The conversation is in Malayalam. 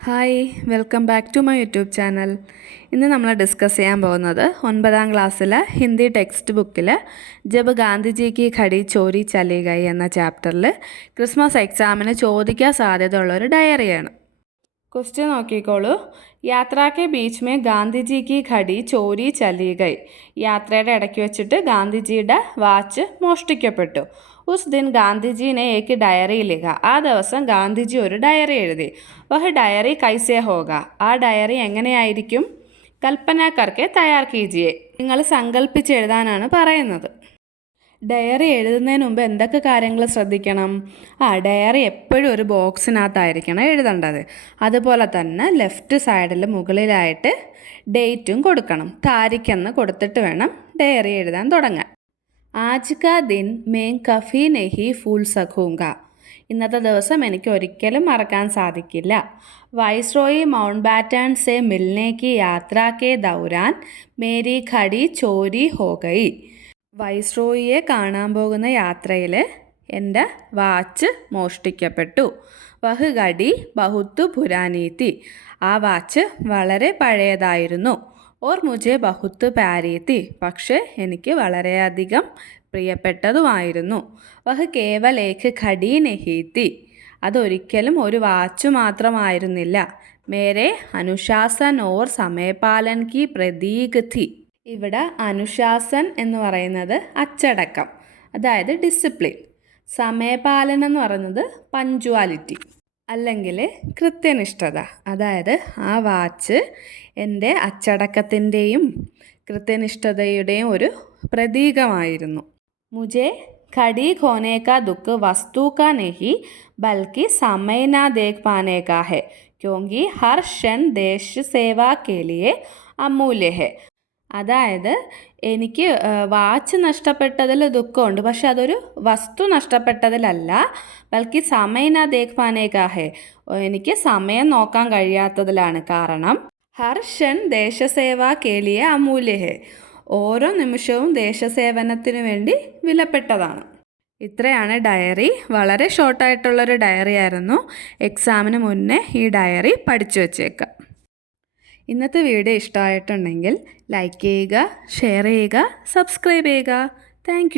Hi, welcome back to my YouTube channel. ഇന്ന് നമ്മൾ ഡിസ്കസ് ചെയ്യാൻ പോകുന്നത് 9ാം ക്ലാസ്സിലെ ഹിന്ദി ടെക്സ്റ്റ് ബുക്കിൽ ജബ് ഗാന്ധിജിക്ക് ഖടി ചോരി ചലി ഗയി എന്ന ചാപ്റ്ററിൽ ക്രിസ്മസ് എക്സാമിന് ചോദിക്കാൻ സാധ്യതയുള്ളൊരു ഡയറിയാണ്. ക്വസ്റ്റ്യൻ നോക്കിക്കോളൂ. യാത്രാക്കെ ബീച്ച് മേ ഗാന്ധിജിക്ക് ഖടി ചോരി ചലി ഗയി. യാത്രയുടെ ഇടയ്ക്ക് വെച്ചിട്ട് ഗാന്ധിജിയുടെ വാച്ച് മോഷ്ടിക്കപ്പെട്ടു. ഉസ് ദിൻ ഗാന്ധിജിനെ ഏക്ക് ഡയറി ലിഖ. ആ ദിവസം ഗാന്ധിജി ഒരു ഡയറി എഴുതി. വഹ് ഡയറി കൈസേ ഹോഗ. ആ ഡയറി എങ്ങനെയായിരിക്കും? കൽപ്പന കർക്കെ തയ്യാർ കീജിയെ. നിങ്ങൾ സങ്കല്പിച്ചെഴുതാനാണ് പറയുന്നത്. ഡയറി എഴുതുന്നതിന് മുമ്പ് എന്തൊക്കെ കാര്യങ്ങൾ ശ്രദ്ധിക്കണം? ഡയറി എപ്പോഴും ഒരു ബോക്സിനകത്തായിരിക്കണം എഴുതേണ്ടത്. അതുപോലെ തന്നെ ലെഫ്റ്റ് സൈഡിൽ മുകളിലായിട്ട് ഡേറ്റും കൊടുക്കണം. താരിഖെന്ന് കൊടുത്തിട്ട് വേണം ഡയറി എഴുതാൻ തുടങ്ങാൻ. ആജ് കാ ദിൻ മേം കഫി നെഹി ഫൂൽ സഖൂങ്ക. ഇന്നത്തെ ദിവസം എനിക്ക് ഒരിക്കലും മറക്കാൻ സാധിക്കില്ല. വൈസ്രോയി മൗണ്ട് ബാറ്റൺ സെ മിൽനെ കി യാത്രാ കെ ദൗരാൻ മേരി ഖടി ചോരി ഹോ ഗയി. വൈസ്രോയിയെ കാണാൻ പോകുന്ന യാത്രയിൽ എൻ്റെ വാച്ച് മോഷ്ടിക്കപ്പെട്ടു. വഹ് ഘടി ബഹുത്ത് പുരാനി തി. ആ വാച്ച് വളരെ പഴയതായിരുന്നു. ഓർ മുझे ബഹുത്ത് പ്യാരി തി. പക്ഷേ എനിക്ക് വളരെയധികം പ്രിയപ്പെട്ടതുമായിരുന്നു. വഹ് കേവൽ ഏക് ഘടി നഹി തി. അതൊരിക്കലും ഒരു വാച്ച് മാത്രമായിരുന്നില്ല. മേരെ അനുശാസൻ ഓർ സമയപാലൻ കി പ്രതീക് തി. ഇവിടെ അനുശാസൻ എന്ന് പറയുന്നത് അച്ചടക്കം, അതായത് ഡിസിപ്ലിൻ. സമയപാലനം എന്ന് പറയുന്നത് പഞ്ച്വാലിറ്റി അല്ലെങ്കിൽ കൃത്യനിഷ്ഠത. അതായത് ആ വാച്ച് എൻ്റെ അച്ചടക്കത്തിൻ്റെയും കൃത്യനിഷ്ഠതയുടെയും ഒരു പ്രതീകമായിരുന്നു. മുझे घड़ी खोने का दुख वस्तु का नहीं बल्कि समय ना देख पाने का है क्योंकि हर क्षण देश सेवा के लिए अमूल्य है. അതായത് എനിക്ക് വാച്ച് നഷ്ടപ്പെട്ടതിൽ ദുഃഖമുണ്ട്, പക്ഷെ അതൊരു വസ്തു നഷ്ടപ്പെട്ടതിലല്ല. ബൽക്കി സമയന ദേഖ് പാനേ കാ ഹേ. എനിക്ക് സമയം നോക്കാൻ കഴിയാത്തതിലാണ്. കാരണം ഹർ ഷൻ ദേശസേവ കേലിയ അമൂല്യ ഹേ. ഓരോ നിമിഷവും ദേശസേവനത്തിനു വേണ്ടി വിലപ്പെട്ടതാണ്. ഇത്രയാണ് ഡയറി. വളരെ ഷോർട്ടായിട്ടുള്ളൊരു ഡയറി ആയിരുന്നു. എക്സാമിന് മുന്നേ ഈ ഡയറി പഠിച്ചു വച്ചേക്കാം. ഇന്നത്തെ വീഡിയോ ഇഷ്ടമായിട്ടുണ്ടെങ്കിൽ ലൈക്ക് ചെയ്യുക, ഷെയർ ചെയ്യുക, സബ്സ്ക്രൈബ് ചെയ്യുക. താങ്ക്